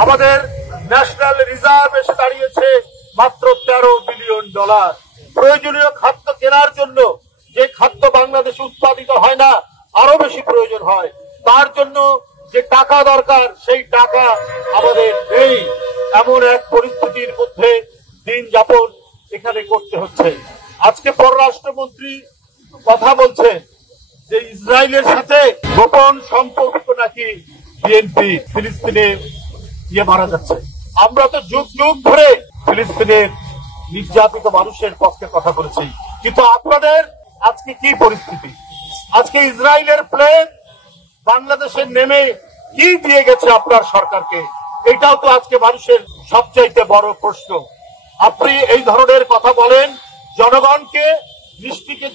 আমাদের national reserve এসে দাঁড়িয়েছে মাত্র $13 বিলিয়ন। প্রয়োজনীয় খাদ্য কেনার জন্য যে খাদ্য বাংলাদেশে উৎপাদিত হয় না, আরো বেশি প্রয়োজন হয়, তার জন্য যে টাকা দরকার সেই টাকা আমাদের নেই। এমন এক পরিস্থিতির মধ্যে দিন যাপন এখানে করতে হচ্ছে। আজকে পররাষ্ট্রমন্ত্রী কথা বলছে যে ইসরায়েলের সাথে গোপন সম্পর্ক নাকি বিএনপি ফিলিস্তিনে মারা যাচ্ছে। আমরা তো যুগ যুগ ধরে ফিলিস্তিনের নির্যাতিত মানুষের পক্ষে কথা বলেছি, কিন্তু আপনাদের আজকে কি পরিস্থিতি? আজকে ইসরায়েলের প্লেন বাংলাদেশে নেমে কি দিয়ে গেছে আপনার সরকারকে? এটাও তো আজকে মানুষের সবচাইতে বড় প্রশ্ন। আপনি এই ধরনের কথা বলেন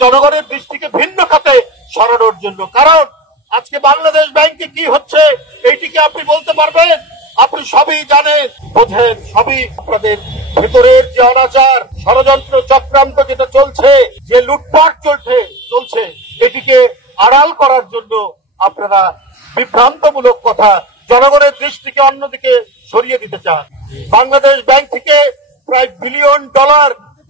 জনগণের দৃষ্টিকে ভিন্ন খাতে সরানোর জন্য। কারণ আজকে বাংলাদেশ ব্যাংকে কি হচ্ছে এইটিকে আপনি বলতে পারবেন? আপনি সবই জানেন, বোঝেন, সবই আপনাদের ভেতরের যে অনাচার, ষড়যন্ত্র, চক্রান্ত যেটা চলছে, যে লুটপাট চলছে, এটিকে আড়াল করার জন্য আপনারা বিভ্রান্তমূলক কথা জনগণের দৃষ্টিকে অন্যদিকে সরিয়ে দিতে চান। বাংলাদেশ ব্যাংক থেকে প্রায় $1 বিলিয়ন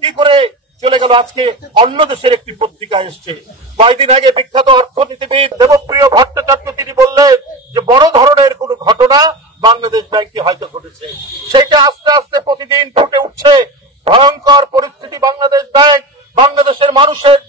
কি করে চলে গেল আজকে অন্য দেশের একটি পত্রিকা এসছে। কয়েকদিন আগে বিখ্যাত অর্থনীতিবিদ দেবপ্রিয় ভট্টাচার্য তিনি বললেন যে বড় ধরনের কোন ঘটনা বাংলাদেশ ব্যাংকে হয়তো ঘটেছে। সেটা আস্তে আস্তে প্রতিদিন ফুটে উঠছে। ভয়ঙ্কর পরিস্থিতি বাংলাদেশ ব্যাংক। বাংলাদেশের মানুষের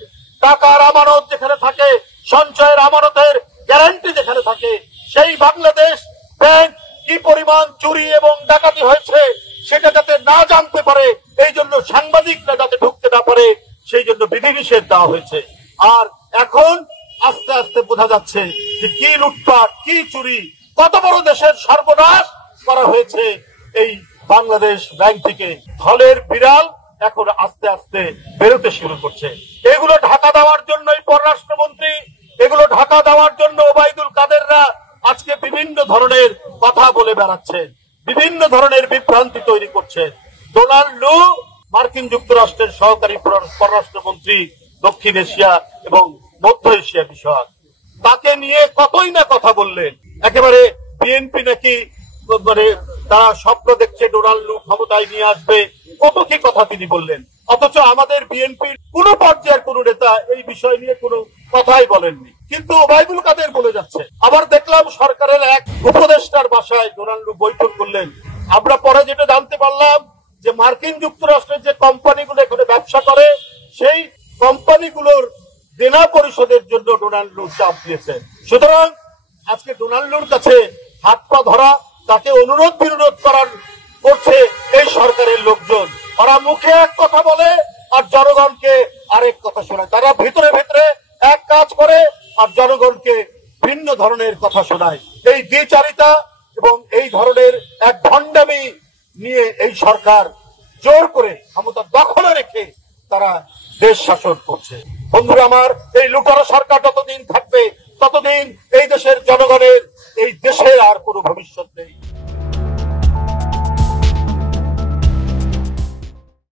টাকার আমানত যেখানে থাকে, সঞ্চয়ের আমানতের গ্যারান্টি যেখানে থাকে, সেই বাংলাদেশ ব্যাংক কি পরিমাণ চুরি এবং ডাকাতি হয়েছে সেটা যাতে না জানতে পারে, এই জন্য সাংবাদিকরা যাতে ঢুকতে না পারে, সেই জন্য বিধিনিষেধ দেওয়া হয়েছে। আর এখন আস্তে আস্তে বোঝা যাচ্ছে যে কি লুটপাট, কি চুরি, কত বড় দেশের সর্বনাশ করা হয়েছে এই বাংলাদেশ ব্যাংক থেকে। ফলের বিড়াল এখন আস্তে আস্তে বেরোতে শুরু করছে। এগুলো ঢাকা দেওয়ার জন্যই পররাষ্ট্রমন্ত্রী, এগুলো ঢাকা দেওয়ার জন্য ওবায়দুল কাদেররা আজকে বিভিন্ন ধরনের কথা বলে বেড়াচ্ছে, বিভিন্ন ধরনের বিভ্রান্তি তৈরি করছে। ডোনাল্ড লু মার্কিন যুক্তরাষ্ট্রের সহকারী পররাষ্ট্রমন্ত্রী, দক্ষিণ এশিয়া এবং মধ্য এশিয়া বিষয়ক, তাকে নিয়ে কতই না কথা বললেন। একেবারে বিএনপি নাকি তারা স্বপ্ন দেখছে ডোনাল্ড লু ক্ষমতায় নিয়ে আসবে, কত কি কথা তিনি বললেন। অথচ আমাদের বিএনপির কোন পর্যায়ের কোন নেতা এই বিষয় নিয়ে কোনো কথাই বলেননি, কিন্তু ওবায়দুল কাদের বলে যাচ্ছে। আবার দেখলাম সরকারের এক উপদেষ্টার বাসায় ডোনাল্ড লু বৈঠক করলেন। আমরা পরে যেটা জানতে পারলাম যে মার্কিন যুক্তরাষ্ট্রের যে কোম্পানিগুলো এখানে ব্যবসা করে, সেই কোম্পানিগুলোর দেনা পরিশোধের জন্য ডোনাল্ড লু চাপ দিয়েছেন। সুতরাং আজকে ডোনাল্ড লুর কাছে হাত পা ধরা, তাকে অনুরোধ বিনোদ করছে এই সরকারের লোকজন। ওরা মুখে এক কথা বলে আর জনগণকে আরেক কথা শোনায়। তারা ভিতরে ভিতরে এক কাজ করে আর জনগণকে ভিন্ন ধরনের কথা শোনায়। এই দ্বিচারিতা এবং এই ধরনের এক ভণ্ডামি নিয়ে এই সরকার জোর করে ক্ষমতা দখলে রেখে তারা দেশ শাসন করছে। বন্ধুরা আমার, এই লুটারো সরকার যতদিন থাকবে ততদিন এই দেশের জনগণের, এই দেশের আর কোনো ভবিষ্যৎ নেই।